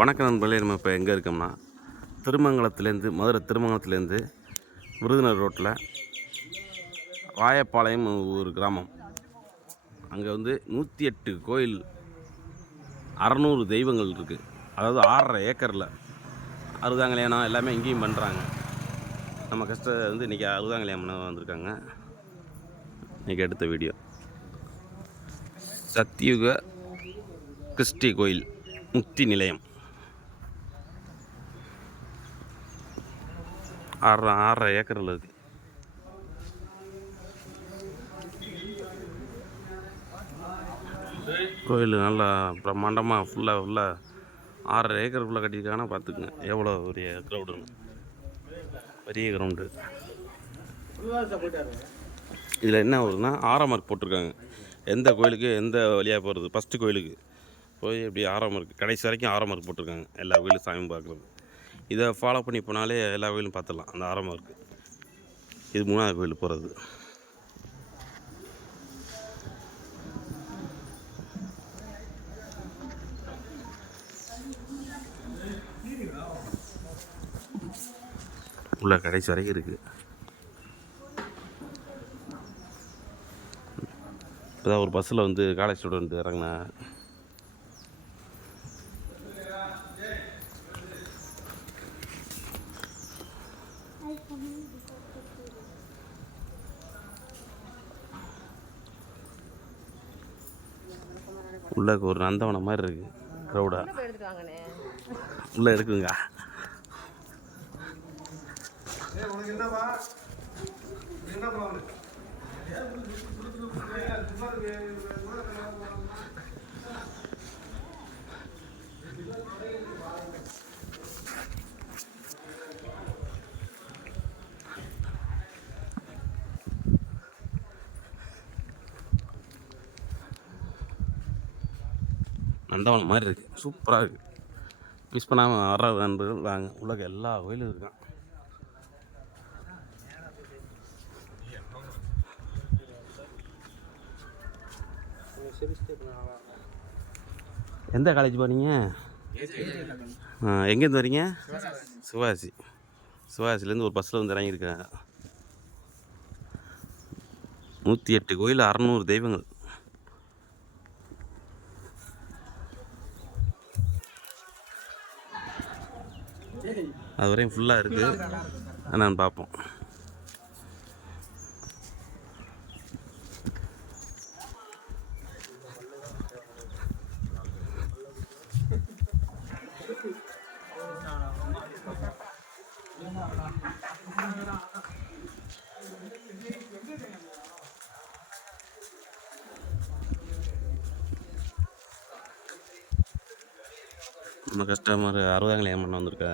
வணக்கம் நண்பர்களே. நம்ம இப்போ எங்கே இருக்கோம்னா மதுரை திருமங்கலத்துலேருந்து விருதுநகர் ரோட்டில் ராயப்பாளையம் ஒரு கிராமம். அங்கே வந்து 108 கோயில், 600 தெய்வங்கள் இருக்குது. அதாவது 6.5 ஏக்கரில் அறுபதாங்கல்யாணம் எல்லாமே இங்கேயும் பண்ணுறாங்க. நம்ம வந்து இன்றைக்கி அறுபதாங்கல்யாணம் வந்திருக்காங்க. இன்றைக்கி எடுத்த வீடியோ சத்தியுக கிறிஸ்டி கோயில் முக்தி நிலையம். 6.5 ஏக்கரில் இருக்குது. கோயில் நல்லா பிரம்மாண்டமாக ஃபுல்லாக 6.5 ஏக்கருக்குள்ளே கட்டியிருக்காங்கன்னா பார்த்துக்குங்க எவ்வளோ பெரிய க்ரௌடுன்னு. பெரிய கிரவுண்டு. இதில் என்ன வருதுன்னா ஆரமார்க் போட்டிருக்காங்க. எந்த கோயிலுக்கு எந்த வழியாக போகிறது. ஃபஸ்ட்டு கோயிலுக்கு போய் இப்படி ஆரமார்க் கடைசி வரைக்கும் ஆரமார்க் போட்டிருக்காங்க. எல்லா கோயிலும் சாமி பார்க்குறது. இதை ஃபாலோ பண்ணி போனாலே எல்லா கோயிலும் பார்த்துடலாம். அந்த ஆரமார்க்கு இது 3ஆவது கோயில் போகிறது. உள்ள கடைசி வரைக்கும் இருக்குது. இப்போதான் ஒரு பஸ்ஸில் வந்து காலேஜ் ஸ்டூடெண்ட் இறங்கினேன். உள்ள ஒரு நந்தவனம் மாதிரி இருக்குது. க்ரௌடா உள்ளே இருக்குங்க. நந்தவனம் மாதிரி இருக்குது. சூப்பராக இருக்குது. மிஸ் பண்ணாமல் வர்ற நண்பர்கள் வாங்க. உலக எல்லா கோயிலும் இருக்கான். எந்த காலேஜ் போகிறீங்க? எங்கேருந்து வரீங்க? சிவாசிலேருந்து ஒரு பஸ்ஸில் வந்து இறங்கியிருக்காங்க. 108 கோயில், 600 தெய்வங்கள். அது வரையும் ஃபுல்லாக இருக்குது. நான் பார்ப்போம். நம்ம கஸ்டமர் 60ஆங்கல்யாணம் பண்ண வந்திருக்கா.